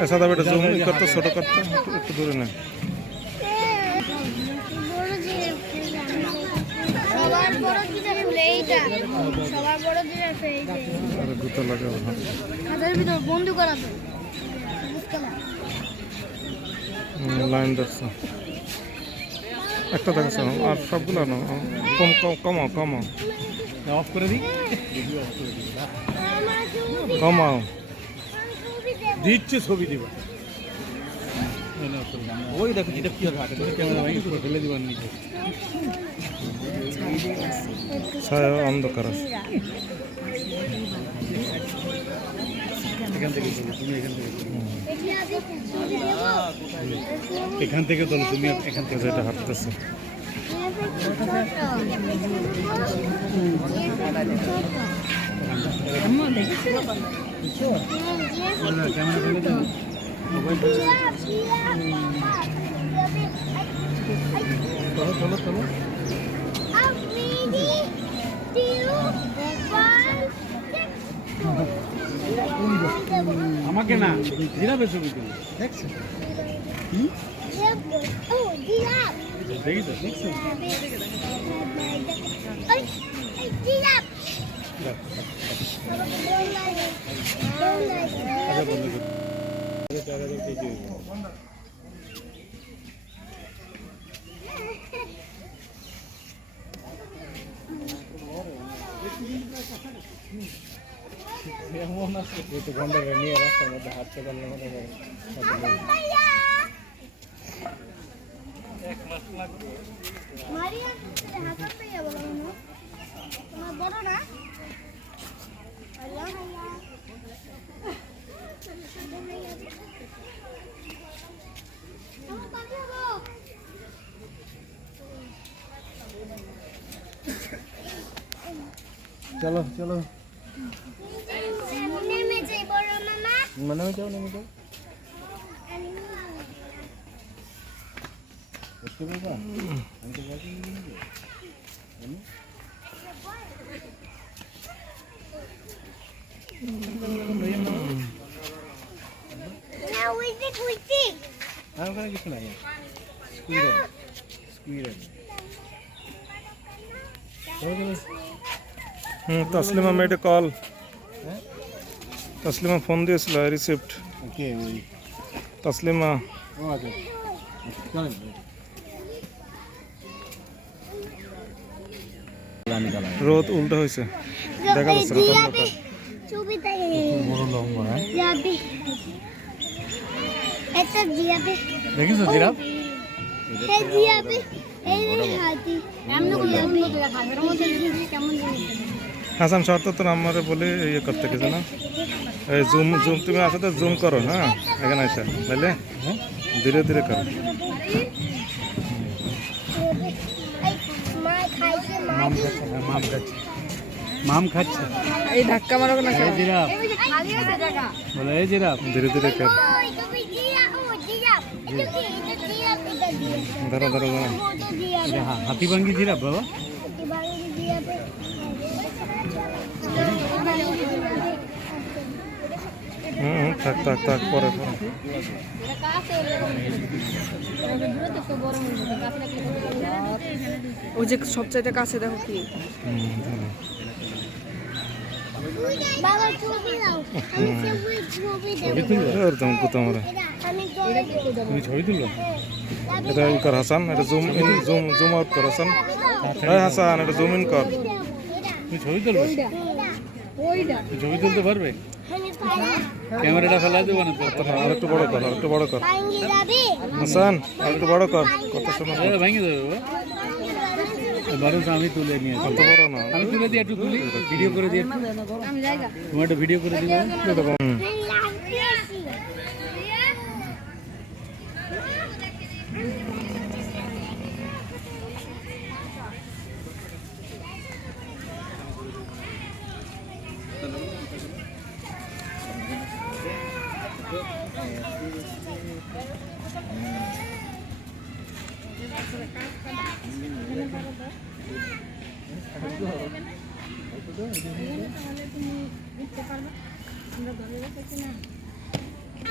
ऐसा था बेटा जूम करते छोटा करते একটু দূরে না সবার বড় জিরাফ এইটা সবার বড় জিরাফ এইটা আরে গুতো লাগে আদার ভিতর বন্ধু করা তো লাইন দর্শন একটা দেখাচ্ছ আর সবগুলো না কম কম কমাও কমাও অফ করে দিই কমাও দিচ্ছে ছবি দিবা ওই দেখো যেটা কি হবে ক্যামেরা ভাই ফেলে দিবার নিচে ছায়া অন্ধকার আছে এখান থেকে তুমি এখান থেকে তোলো তুমি এখান থেকে যেটা হাঁটতেছে আমাকে না জিরাফের ছবি তুলি দেখছো দেখিস দেখছো এমন আছে একটু গন্ডা নিয়ে রাস্তার মধ্যে হাঁটতে পারলে মনে হয় এক মাস লাগবে মারিয়া হাত পেয়ে বলো না তোমার বড় না আল্লাহ চলো চলো নেমে যাই বড় মামা মনে হয় যাও নেমে যাও দেখতে পাবা আমি তো যাচ্ছি না উইতে কুইতি আর ওখানে কিছু নাই squirrel Taslima made a call Taslima phone দিয়েছিল রিসিপ্ট ওকে ওই তসলিমা ও আচ্ছা চলেন রোদ উল্টো হয়েছে দেখা যাচ্ছে না অন্ধকার ছবিতে বড় লম্বা হ্যাঁ জিরাফি এটা জিরাফি দেখিছো জিরাফ এই জিরাফি এই হাতি এমন করে দেখা এর মধ্যে কেমন হাসান শর্ত তো আমারে বলে ইয়ে করতে কিছু না এই জুম জুম তুমি আসো তো জুম করো হ্যাঁ এখানে এসে বুঝলে ধীরে ধীরে করো মাম খাচ্ছে এই ধাক্কা মারো না এই জিরাফ খালি আছে জায়গা বলে এই জিরাফ ধীরে ধীরে করো ওই তুমি জিরাফ ও জিরাফ ধরো ধরো ধরো হাতিবাঙ্গি জিরাফ বাবা। থাক থাক থাক পরে পরে ওই যে সবচাইতে কাছে দেখো কি ধরো। বাবা ছবি দাও, আমি ছবি দেব। একদম কুতাম রে আমি তুমি ছবি তুললো? এটা ই কর হাসান, এটা জুম ইন জুম আউট কর হাসান। এই হাসান, এটা জুম ইন কর। তুমি ছবি তুলবে? তুমি ছবি তুলতে পারবে? আমি পারি। ক্যামেরাটা ফেলা দেবো না তো? আর একটু বড় কর, আর একটু বড় কর পাঙ্গি যাবি? হাসান, আর একটু বড় কর। কত সময় ভেঙে দেবে বাবা। বরং আমি তুলে নিয়ে আসি। কত বড় না আমি তুলে দিয়ে একটু তুলি, ভিডিও করে দিয়ে। তোমার একটা ভিডিও করে দিবে। এরকম। আমি লাগতেছি।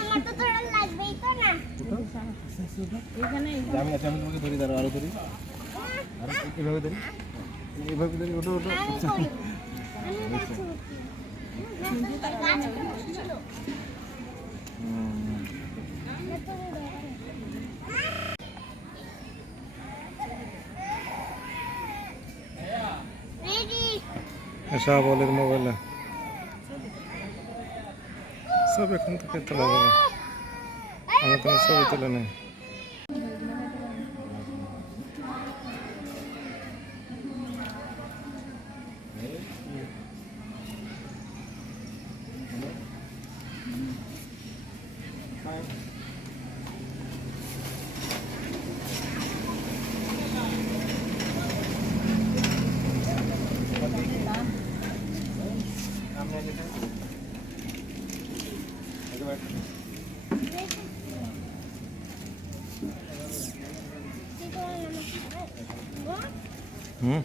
আমার তো তোরা লাগবেই তো না। আমি তোমাকে ধরি, দাঁড়াও আরো ধরি, আর এভাবে ধরি, এইভাবে ধরি, ওটো ওটো। আমি করি। আমি দেখছি। গাছ ছিল। রেডি। শাহবলের মোবাইলে সব এখন থেকে তোলা যাবে। আমি কোনো ছবি তুলে নেই। হুম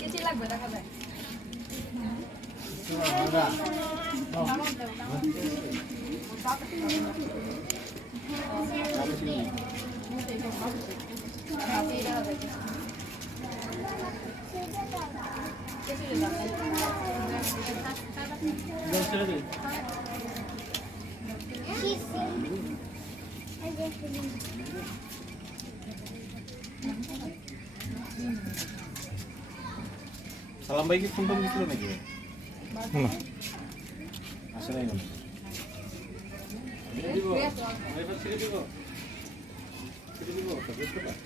কিছু লাগবে দেখা যায় সালাম ভাই কি ফোন টোন দিছিল নাকি? না আসে নাই মনে হয়। ছেড়ে দিব, এবার ছেড়ে দিব, ছেড়ে দিব, বুঝতে পার?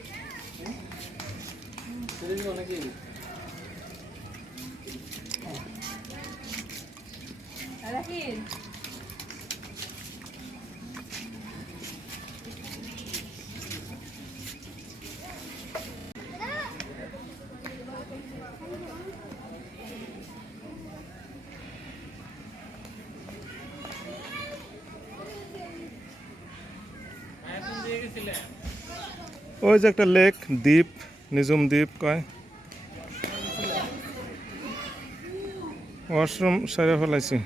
ছেড়ে দিব নাকি? রাখিন ওই যে একটা লেক, দ্বীপ, নিজুম দ্বীপ কয়। ওয়াশরুম সাইরে ফেলাইছি।